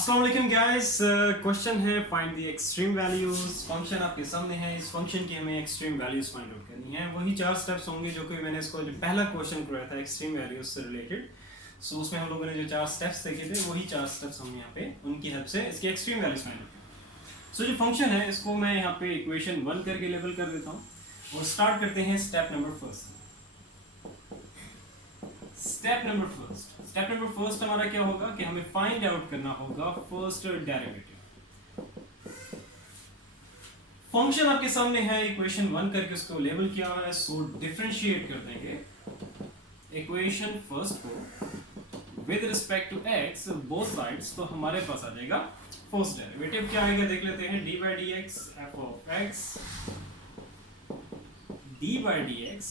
अस्सलाम वालेकुम guys. Question है find the extreme values. Function आपके सामने है। इस फंक्शन की हमें एक्सट्रीम वैल्यूज फाइंड आउट करनी है। वही चार स्टेप्स होंगे जो कि मैंने इसको जो पहला क्वेश्चन कराया था एक्सट्रीम वैल्यूज से रिलेटेड। सो उसमें हम लोगों ने जो चार स्टेप्स देखे थे वही चार स्टेप्स हम यहाँ पे उनकी हेल्प से इसकी एक्सट्रीम वैल्यूज फाइंड आउट करेंगे। सो जो फंक्शन है इसको मैं यहाँ पे इक्वेशन 1 करके लेबल कर देता हूँ और स्टार्ट करते हैं step number first. Step number first हमारा क्या होगा कि हमें फाइंड आउट करना होगा फर्स्ट डेरिवेटिव। फंक्शन आपके सामने है, इक्वेशन 1 करके उसको लेबल किया हुआ है। सो डिफरेंशिएट कर देंगे इक्वेशन फर्स्ट को with respect to x both sides. तो हमारे पास आ जाएगा फर्स्ट डेरिवेटिव। क्या आएगा देख लेते हैं। D by D x F of x D by D x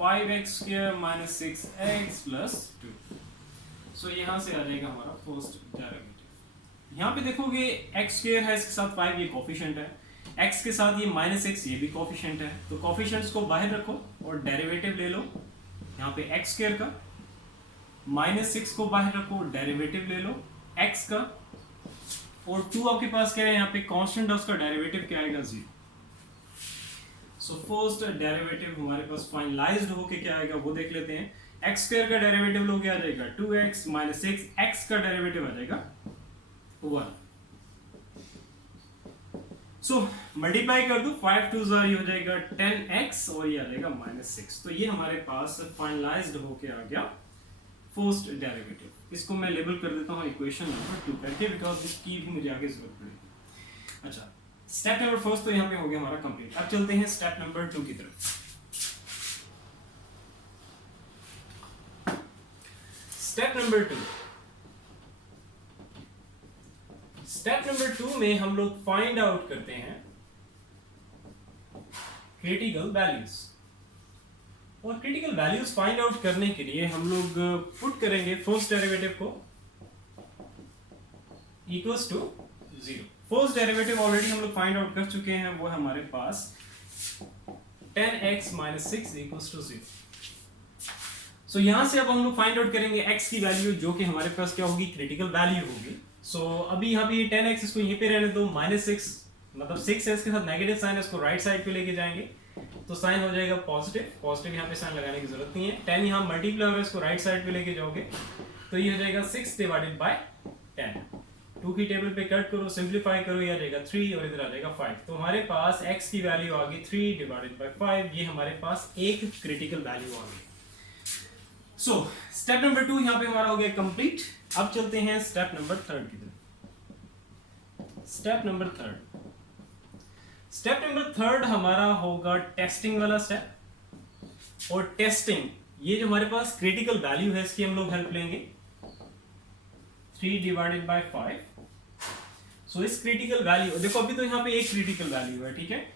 5x square minus 6x plus 2। सो यहां से आ जाएगा हमारा फर्स्ट डेरिवेटिव। यहां पे देखोगे x स्क्वायर है, इसके साथ 5 ये कोफिशिएंट है, x के साथ ये माइनस x ये भी कोफिशिएंट है। तो कोफिशिएंट्स को बाहर रखो और डेरिवेटिव ले लो। यहाँ पे x स्क्वायर का माइनस 6 को बाहर रखो, डेरिवेटिव ले लो x का, और 2 आपके पास क्या है यहाँ पे कांस्टेंट है, उसका डेरिवेटिव क्या आएगा 0। सो फर्स्ट डेरिवेटिव हमारे पास फाइनलाइज्ड होके क्या आएगा वो देख लेते हैं। x स्क्वायर का डेरिवेटिव लोगे आ जाएगा 2x माइनस 6, x का डेरिवेटिव आ जाएगा 1। सो मल्टीप्लाई कर दो, 5 2 ये हो जाएगा 10x और ये आ जाएगा माइनस 6। तो ये हमारे पास फाइनलाइज्ड होके आ गया फर्स्ट डेरिवेटिव। इसको मैं लेबल कर देता हूँ इक्वेशन नंबर 2 करके, बिकॉज इसकी भी मुझे आगे जरूरत पड़ेगी। अच्छा, स्टेप नंबर फर्स्ट तो यहाँ पे हो गया हमारा कंप्लीट। अब चलते हैं स्टेप नंबर 2 की तरफ। स्टेप नंबर 2 में हम लोग फाइंड आउट करते हैं क्रिटिकल वैल्यूज। और क्रिटिकल वैल्यूज फाइंड आउट करने के लिए हम लोग पुट करेंगे फर्स्ट डेरिवेटिव को equals to 0। First derivative already हम लोग फाइंड आउट कर चुके हैं, वो है हमारे पास 10x माइनस 6 इक्वल्स टू 0। सो यहां से अब हम लोग फाइंड आउट करेंगे x की वैल्यू, जो कि हमारे पास क्या होगी, क्रिटिकल वैल्यू होगी। सो अभी यहाँ पे 10x इसको यहीं पे रहने दो, माइनस 6 मतलब 6 है, इसके साथ नेगेटिव साइन है, इसको राइट साइड पे लेके जाएंगे तो साइन हो जाएगा पॉजिटिव। पॉजिटिव यहाँ पे साइन लगाने की जरूरत नहीं है। 10 यहाँ मल्टीप्लाई हो रहा है, इसको राइट साइड पे लेके जाओगे तो ये हो जाएगा 6 डिवाइडेड बाय 10। 2 की टेबल पे कट करो, सिंप्लीफाई करो, ये आ जाएगा 3 और इधर आ जाएगा 5। तो हमारे पास x की वैल्यू आ गई 3 डिवाइडेड बाय 5। ये हमारे पास एक क्रिटिकल वैल्यू आ गई। सो स्टेप नंबर 2 यहाँ पे हमारा हो गया कंप्लीट। अब चलते हैं स्टेप नंबर 3 की तरफ। स्टेप नंबर 3 हमारा होगा टेस्टिंग वाला स्टेप। और टेस्टिंग, ये जो हमारे पास क्रिटिकल वैल्यू है इसकी हम लोग हेल्प लेंगे 3 डिवाइडेड बाय 5। सो इस क्रिटिकल वैल्यू, देखो अभी तो यहाँ पे एक क्रिटिकल वैल्यू है, ठीक है,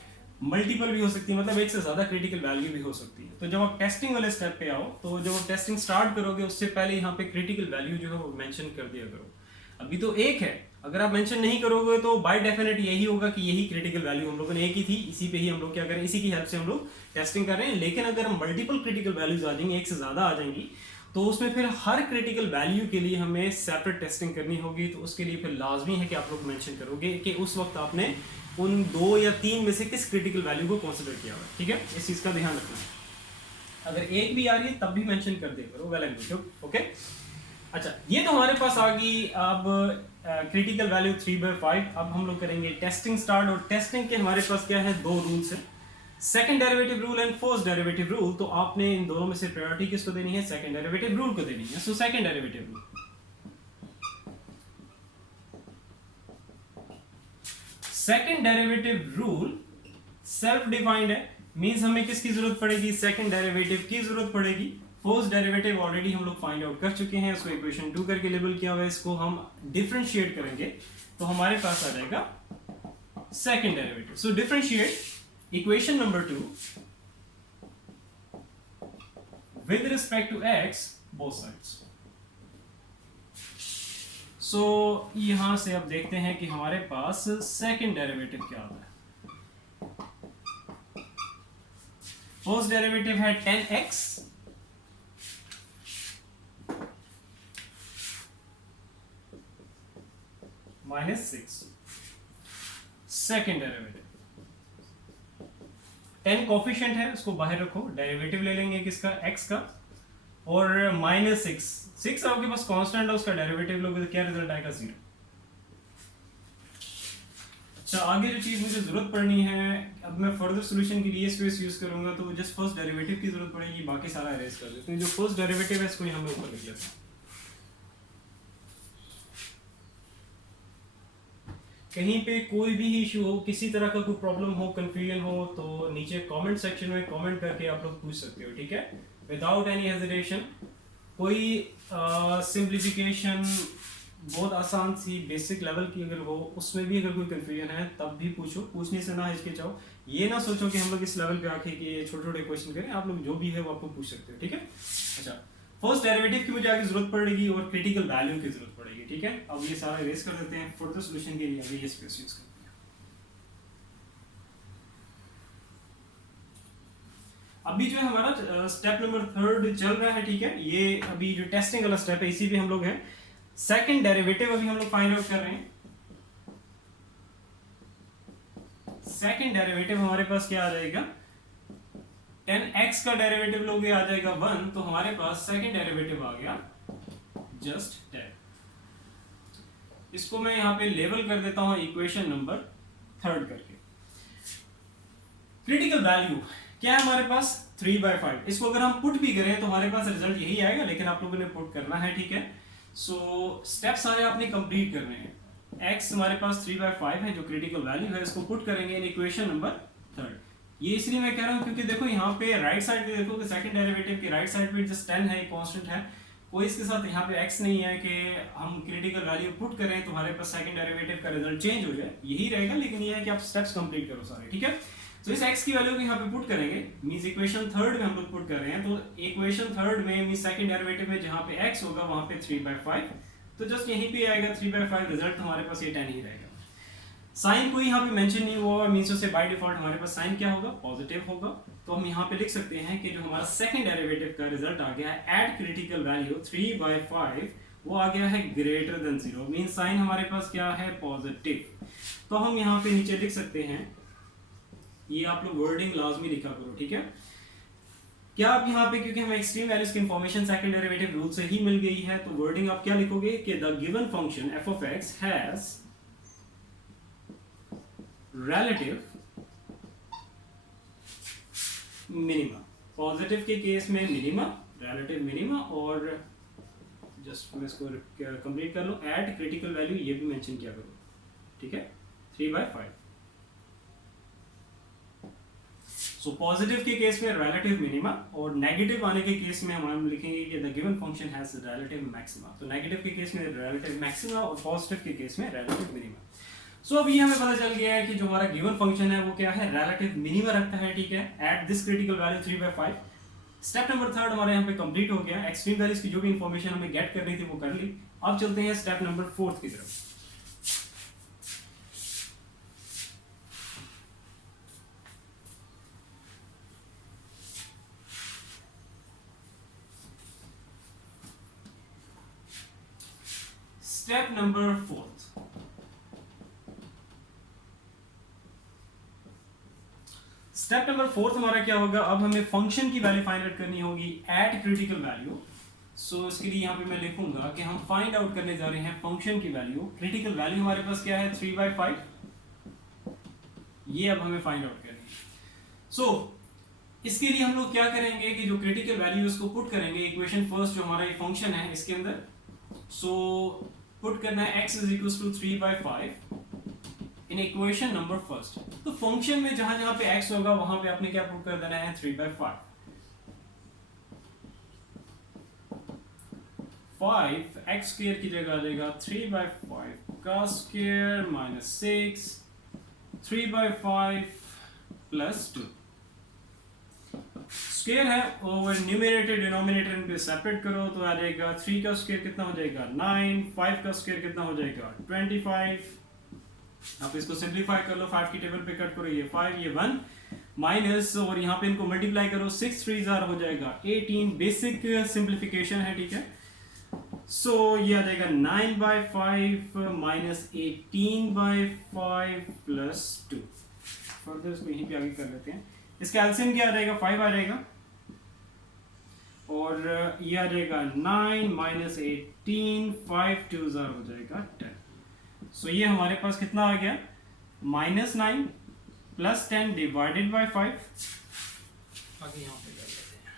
मल्टीपल भी हो सकती है, मतलब एक से ज्यादा क्रिटिकल वैल्यू भी हो सकती है। तो जब आप टेस्टिंग वाले स्टेप पे आओ तो जब आप टेस्टिंग स्टार्ट करोगे उससे पहले यहाँ पे क्रिटिकल वैल्यू जो है वो मेंशन कर दिया करो। अभी तो एक है, अगर आप मेंशन नहीं करोगे तो बाय डेफिनेट यही होगा कि यही क्रिटिकल वैल्यू हम लोगों ने एक ही थी, इसी पे ही हम लोग क्या करें, इसी की हेल्प से हम लोग टेस्टिंग कर रहे हैं। लेकिन अगर मल्टीपल क्रिटिकल वैल्यूज आ जाएंगी, एक से ज्यादा आ जाएंगी, तो उसमें फिर हर क्रिटिकल वैल्यू के लिए हमें सेपरेट टेस्टिंग करनी होगी। तो उसके लिए फिर लाजमी है कि आप लोग मेंशन करोगे कि उस वक्त आपने उन 2 या 3 में से किस क्रिटिकल वैल्यू को कंसीडर किया हुआ है, ठीक है, इस चीज का ध्यान रखना है। अगर एक भी आ रही है तब भी मेंशन कर दिया करो, वेल एंड गुड, ओके। अच्छा, ये तो हमारे पास आ गई अब क्रिटिकल वैल्यू 3/5। अब हम लोग करेंगे टेस्टिंग स्टार्ट। और टेस्टिंग के हमारे पास क्या है, 2 रूल्स है, second derivative rule and first derivative rule. तो आपने इन दोनों में से प्रायोरिटी किसको देनी है, सेकंड डेरिवेटिव रूल को देनी है। So second derivative rule, second derivative rule self defined है, मींस हमें किसकी जरूरत पड़ेगी, सेकंड डेरिवेटिव की जरूरत पड़ेगी। फर्स्ट डेरिवेटिव ऑलरेडी हम लोग फाइंड आउट कर चुके हैं, इसको इक्वेशन 2 करके लेबल किया हुआ है। इसको हम डिफरेंशिएट करेंगे तो हमारे पास आ जाएगा second derivative. So differentiate equation number 2 with respect to x both sides। सो यहां से अब देखते हैं कि हमारे पास सेकंड डेरिवेटिव क्या आता है। फर्स्ट डेरिवेटिव है 10x minus 6। Second derivative 10 coefficient है, उसको बाहर रखो, डेरिवेटिव ले लेंगे किसका, x का, और माइनस 6 आपके पास कांस्टेंट है, उसका डेरिवेटिव लोगे तो क्या रिजल्ट आएगा, 0। अच्छा, आगे जो चीज मुझे जरूरत पड़नी है, अब मैं फर्दर सॉल्यूशन के लिए स्पेस यूज करूंगा तो जस्ट फर्स्ट डेरिवेटिव की जरूरत पड़ेगी, बाकी सारा अरेंज कर देते हैं। जो फर्स्ट डेरिवेटिव है इसको हम ऊपर लिख लेते हैं। कहीं पे कोई भी इशू हो, किसी तरह का कोई प्रॉब्लम हो, कंफ्यूजन हो, तो नीचे कमेंट सेक्शन में कमेंट करके आप लोग पूछ सकते हो, ठीक है, विदाउट एनी हेजिटेशन। कोई सिंप्लीफिकेशन बहुत आसान सी बेसिक लेवल की अगर हो, उसमें भी अगर कोई कंफ्यूजन है तब भी पूछो, पूछने से ना हिचकिचाओ। ये ना सोचो कि हम लोग इस लेवल पे आके कि छोटे छोटे क्वेश्चन करें, आप लोग जो भी है वो आपको पूछ सकते हो, ठीक है। अच्छा, फर्स्ट डेरिवेटिव की मुझे आगे जरूरत पड़ेगी और क्रिटिकल वैल्यू की जरूरत पड़ेगी, ठीक है। अब ये सारा इरेज कर देते हैं, फर्दर सॉल्यूशन के लिए अभी ये स्पेस यूज करते हैं। अभी जो है हमारा स्टेप नंबर 3 चल रहा है, ठीक है। ये अभी जो टेस्टिंग वाला स्टेप है इसी पे हम लोग हैं। सेकंड डेरिवेटिव अभी हम लोग फाइंड आउट कर रहे हैं। सेकंड डेरिवेटिव हमारे पास क्या आ जाएगा, 10x का डेरिवेटिव लोगे आ जाएगा 1, तो हमारे पास सेकंड डेरिवेटिव आ गया जस्ट 10। इसको मैं यहां पे लेबल कर देता हूं इक्वेशन नंबर 3 करके। क्रिटिकल वैल्यू क्या है हमारे पास, 3/5। इसको अगर हम पुट भी करें तो हमारे पास रिजल्ट यही आएगा, लेकिन आप लोगों ने पुट करना है, ठीक है। सो स्टेप सारे आपने कंप्लीट करने हैं। x हमारे पास 3/5 है जो क्रिटिकल वैल्यू है, इसको पुट करेंगे इन इक्वेशन नंबर 3। ये इसलिए मैं कह रहा हूं क्योंकि देखो यहाँ पे राइट साइड पे देखो कि सेकंड डेरिवेटिव की राइट साइड पे जस्ट 10 है, कांस्टेंट है, कोई इसके साथ यहाँ पे x नहीं है कि हम क्रिटिकल वैल्यू पुट करें तो हमारे पास सेकंड डेरिवेटिव का रिजल्ट चेंज हो जाए, यही रहेगा। लेकिन ये है कि आप स्टेप्स कंप्लीट करो सारे, ठीक है। तो इस x की वैल्यू को यहाँ पे पुट करेंगे, मींस इक्वेशन 3 में हम लोग पुट कर रहे हैं, तो इक्वेशन 3 में मींस सेकंड डेरिवेटिव में जहाँ पे x होगा वहां पे 3/5, तो जस्ट यहीं पे आएगा 3/5, रिजल्ट हमारे पास ये 10 ही रहेगा। साइन कोई यहाँ पे मेंशन नहीं हुआ, मींस उससे बाय डिफॉल्ट हमारे पास साइन क्या होगा, पॉजिटिव होगा। तो हम यहाँ पे लिख सकते हैं कि जो हमारा सेकंड डेरिवेटिव का रिजल्ट आ गया है एट क्रिटिकल वैल्यू 3/5, वो आ गया है ग्रेटर देन 0, मींस साइन हमारे पास क्या है, पॉजिटिव। तो हम यहाँ पे नीचे लिख सकते हैं, ये आप लोग वर्डिंग लाजमी लिखा करो, ठीक है। क्या आप यहाँ पे, क्योंकि हमें एक्सट्रीम वैल्यूज की इंफॉर्मेशन सेकंड डेरिवेटिव रूल से ही मिल गई है, तो वर्डिंग आप क्या लिखोगे कि the given function f of x has relative minima. Positive के केस में मिनिमा, relative मिनिमा, और जस्ट मैं इसको कंप्लीट कर लूं, एट क्रिटिकल वैल्यू ये भी मेंशन किया करो, ठीक है, 3/5। सो पॉजिटिव के केस में relative मिनिमा, और नेगेटिव आने के केस में हम लिखेंगे कि the given function has relative maxima. तो नेगेटिव के केस में relative मैक्सिमा और पॉजिटिव के केस में relative मिनिमा। सो अभी हमें पता चल गया है कि जो हमारा गिवन फंक्शन है वो क्या है, रिलेटिव मिनिमा रखता है, ठीक है, at this critical value 3/5। Step number 3 हमारे यहाँ पे कंप्लीट हो गया। एक्सट्रीम वैल्यूज की जो भी इंफॉर्मेशन हमें गेट करनी थी वो कर ली। अब चलते हैं स्टेप नंबर 4 की तरफ। स्टेप नंबर 4, स्टेप नंबर 4 हमारा क्या होगा, अब हमें फंक्शन की वैल्यू फाइंड आउट करनी होगी एट क्रिटिकल वैल्यू। सो इसके लिए यहाँ पे मैं लिखूंगा कि हम फाइंड आउट करने जा रहे हैं फंक्शन की वैल्यू। क्रिटिकल वैल्यू हमारे पास क्या है, 3/5, ये अब हमें फाइंड आउट करनी है। सो इसके लिए हम लोग क्या करेंगे कि जो क्रिटिकल वैल्यू उसको पुट करेंगे इक्वेशन फर्स्ट जो हमारा ये फंक्शन है इसके अंदर। सो पुट करना है x is equal to 3/5 in equation number first. तो फंक्शन में जहां जहां पे x होगा वहां पे आपने क्या पुट कर देना है, 3/5। 5 x स्क्वायर की जगह आ जाएगा 3/5 का स्क्वायर माइनस 6 3/5 प्लस 2 स्क्वायर है, और न्यूमरेटर डिनोमिनेटर इनको सेपरेट करो तो आ जाएगा 3 का स्क्वायर कितना हो जाएगा 9, 5 का स्क्वायर कितना हो जाएगा 25। आप इसको सिंप्लीफाई कर लो, 5 की टेबल पे कट करो, ये 5 ये 1 माइनस, और यहाँ पे इनको मल्टीप्लाई करो, 6 3 हो जाएगा 18। बेसिक सिंप्लीफिकेशन है, ठीक है। सो ये आ जाएगा 9/5 माइनस 18/5 प्लस 2। फर्दर इसको यहीं पे आगे कर लेते हैं। इसका एलसीएम क्या आ जाएगा, 5 आ जाएगा, और ये आ जाएगा 9 माइनस 18, 5 2 हो जाएगा 10। सो ये हमारे पास कितना आ गया, -9 प्लस 10 डिवाइडेड बाय 5। आगे यहाँ पे कर लेते हैं।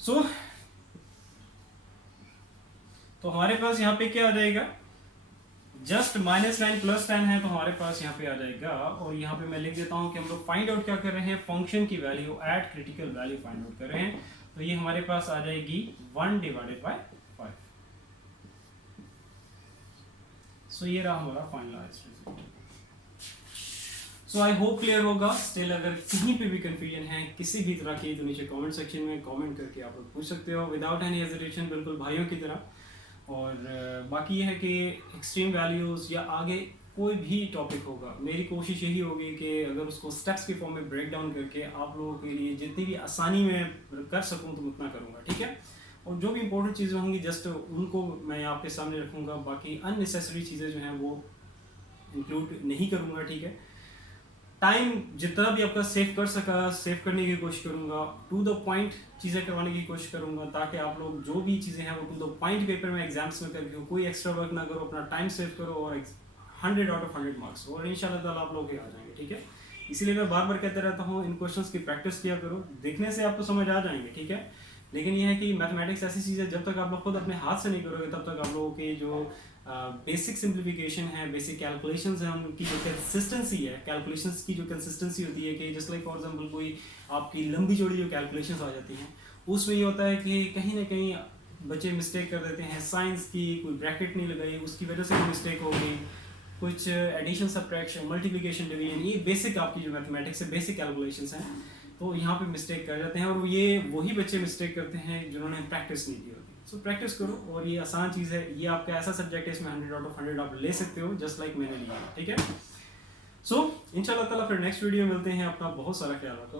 सो तो हमारे पास यहाँ पे क्या आ जाएगा, जस्ट -9 प्लस 10 है, तो हमारे पास यहाँ पे आ जाएगा। और यहाँ पे मैं लिख देता हूँ कि हम लोग फाइंड आउट क्या कर रहे हैं, फंक्शन की value eight critical value find out कर रहे हैं। तो ये हमारे पास आ जाएगी 1 डिवाइडेड बाय 5। सो ये रहा हमारा finalised result. So I hope clear होगा। स्टिल अगर कहीं पे भी कंफ्यूजन है किसी भी तरह की, तो नीचे कमेंट सेक्शन में कमेंट करके आप लोग पूछ सकते हो विदाउट एनी हेजिटेशन, बिल्कुल भाइयों की तरह। और बाकी ये है कि एक्सट्रीम वैल्यूज़ या आगे कोई भी टॉपिक होगा, मेरी कोशिश यही होगी कि अगर उसको स्टेप्स के फॉर्म में ब्रेक डाउन करके आप लोगों के लिए जितनी भी आसानी में कर सकूं तो उतना करूंगा, ठीक है। और जो भी इंपॉर्टेंट चीज़ें होंगी जस्ट उनको मैं आपके सामने रखूंगा, बाकी अननेसेसरी चीज़ें जो हैं वो इंक्लूड नहीं करूंगा, ठीक है। टाइम जितना भी आपका सेव कर सका सेव करने की कोशिश करूंगा, टू द पॉइंट चीज़ें करवाने की कोशिश करूंगा, ताकि आप लोग जो भी चीज़ें हैं वो टू द पॉइंट पेपर में एग्जाम्स में करके हो, कोई एक्स्ट्रा वर्क ना करो, अपना टाइम सेव करो और 100 आउट ऑफ 100 मार्क्स हो, और इंशाल्लाह ताला आप लोग आ जाएंगे, ठीक है। इसीलिए मैं बार बार कहते रहता हूँ इन क्वेश्चंस की प्रैक्टिस किया करो, देखने से आपको समझ आ जाएंगे, ठीक है। लेकिन यह है कि मैथमेटिक्स ऐसी चीज़ है जब तक आप लोग खुद अपने हाथ से नहीं करोगे तब तक आप लोगों के जो बेसिक सिंप्लीफिकेशन है, बेसिक कैलकुलेशंस है, उनकी जो कंसिस्टेंसी है, कैलकुलेशंस की जो कंसिस्टेंसी होती है कि जस्ट लाइक फॉर एग्जांपल कोई आपकी लंबी चौड़ी जो कैलकुलेशंस आ जाती हैं उसमें ये होता है कि कहीं ना कहीं बच्चे मिस्टेक कर देते हैं, साइंस की कोई ब्रैकेट नहीं लगाई उसकी वजह से कोई मिस्टेक हो गई, कुछ एडिशन सब्ट्रैक्शन मल्टीप्लिकेशन डिवीजन, ये बेसिक आपकी जो मैथमेटिक्स है बेसिक कैलकुलेशंस हैं, तो यहाँ पे मिस्टेक कर जाते हैं। और ये वही बच्चे मिस्टेक करते हैं जिन्होंने प्रैक्टिस नहीं की होती। सो प्रैक्टिस करो, और ये आसान चीज़ है, ये आपका ऐसा सब्जेक्ट है इसमें 100 आउट ऑफ 100 आप ले सकते हो जस्ट लाइक मैंने लिया, ठीक है। सो इंशाल्लाह ताला फिर नेक्स्ट वीडियो में मिलते हैं। अपना बहुत सारा ख्याल रखो।